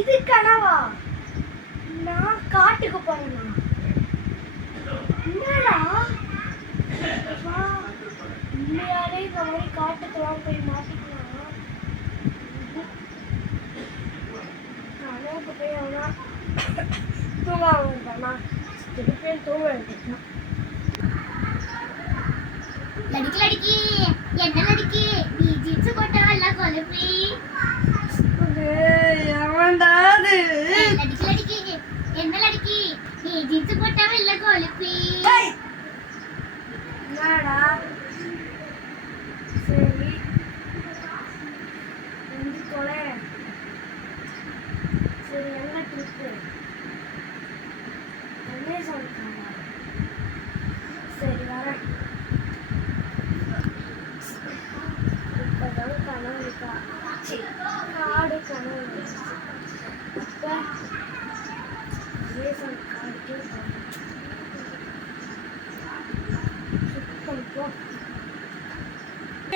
இது கனவா? நான் காட்டுக்கு போறேனா? என்னடா உண்மையாலே இந்த மாதிரி காட்டுக்கெல்லாம் போய் மாட்டிக்கலாம். கனவுக்கு போய் அவனா தூங்காம இருந்தானா திருப்பியும் தூங்க வேண்டியதுதான். லடிக்கு லடிக்கு என்ன லடிக்கு நீ ஜீன்ஸ் போட்டவல்ல கொலுப்பி எவன்டாது லடிக்கு லடிக்கு என்ன லடிக்கு நீ ஜீன்ஸ் போட்டவல்ல கொலுப்பி என்னடா சரி வந்து கொலை. சரி என்ன ட்ரிப்பு என்ன சொல்றாங்க? சரி வரேன். இப்பதான் கனவு இருக்கா? காடு கனவு இப்போ ரேஷன் கார்டு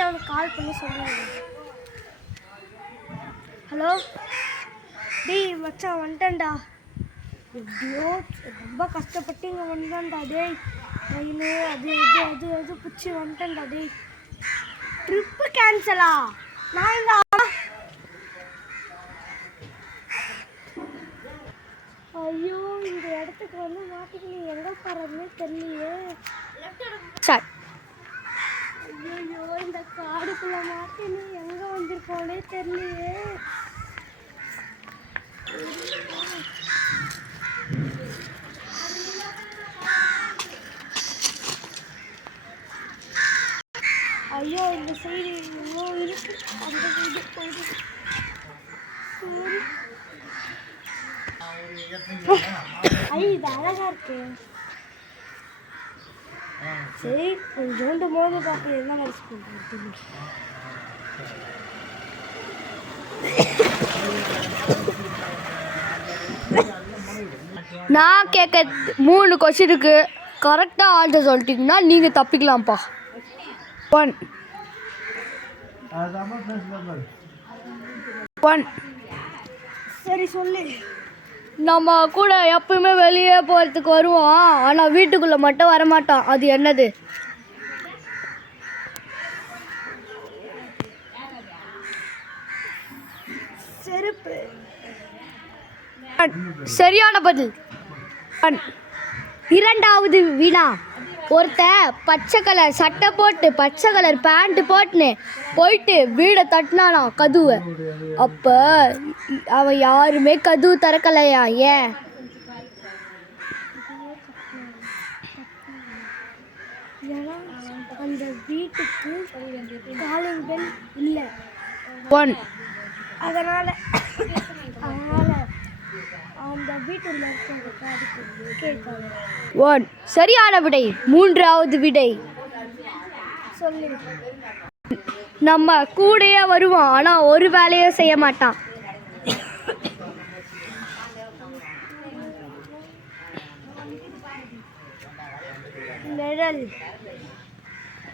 அவனுக்கு கால் பண்ணி சொல்லுவாங்க. ஹலோ டேய் மச்சான் வந்துட்டேன்டா. எப்படியோ ரொம்ப கஷ்டப்பட்டு இங்கே வந்தான்டா டேய். ரயில் அது அது அது அது பிடிச்சி வந்துட்டேன்டா டேய். ட்ரிப்பு கேன்சலா? நான் இங்கே ஐயோ இந்த இடத்துக்கு வந்து மாட்டிக்கணும். எங்கே போகிறதுன்னு தெரியலையே. சார் ஐயோ இந்த காடுக்குள்ள மாட்டினு எங்கே வந்திருக்கோனே தெரியலையே. ஐயோ இந்த சைடு இவ்வளோ இருக்கு. அந்த சைடு போயிடு. ஐ இது அழகா இருக்கு. சரி கொஞ்சோண்டு மோது பார்த்து என்ன மனசு பண்ணுறது. நான் கேட்க 3 கொஸ்டினுக்கு கரெக்டாக ஆன்சர் சொல்லிட்டீங்கன்னா நீங்கள் தப்பிக்கலாம்ப்பா. 1 சரி சொல்லு. நம்ம கூட எப்பவுமே வெளியே போகிறதுக்கு வருவோம், ஆனால் வீட்டுக்குள்ளே மட்டும் வரமாட்டோம். அது என்னது? செருப்பு. சரியான பதில். 2வது வினா. ஒருத்தன் பச்சை கலர் சட்டை போட்டு பச்சை கலர் பேண்ட் போட்டுன்னு போயிட்டு வீடை தட்டினானா கதவை. அப்போ அவன் யாருமே கதவு திறக்கலையா? ஏன்? அந்த வீட்டுக்கு காலிங் பெல் இல்லை. 1 அதனால அந்த வீட்டில் இருக்கிறதுக்கு அதுக்கு கேட்காது. 1 சரியான விடை. 3வது விடை. சொல்லு. நம்ம கூடயே வருவான், ஆனால் ஒரு வேலையும் செய்ய மாட்டான். நிழல்.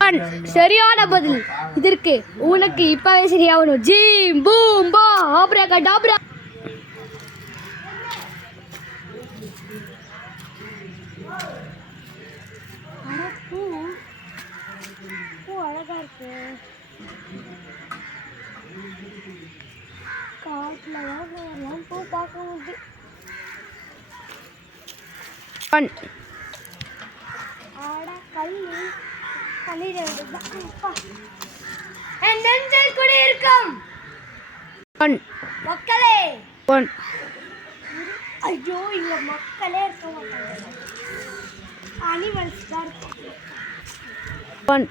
1 சரியான பதில். இதற்கு உனக்கு இப்பவே சரியாகணும். ஜீம் பூம் பா ஆப்ரா டாப்ரா. பூ அழகா இருக்கு. காட்டில் தான் பூ பார்க்க முடியுது. 1 ஆட கல்லி என் நெஞ்சில் கூட இருக்கும் 1 மக்களே. 1 ஐயோ இங்க மக்களே இருக்க மாட்டாங்க. அனிமல்ஸ் தான் இருக்கு. 1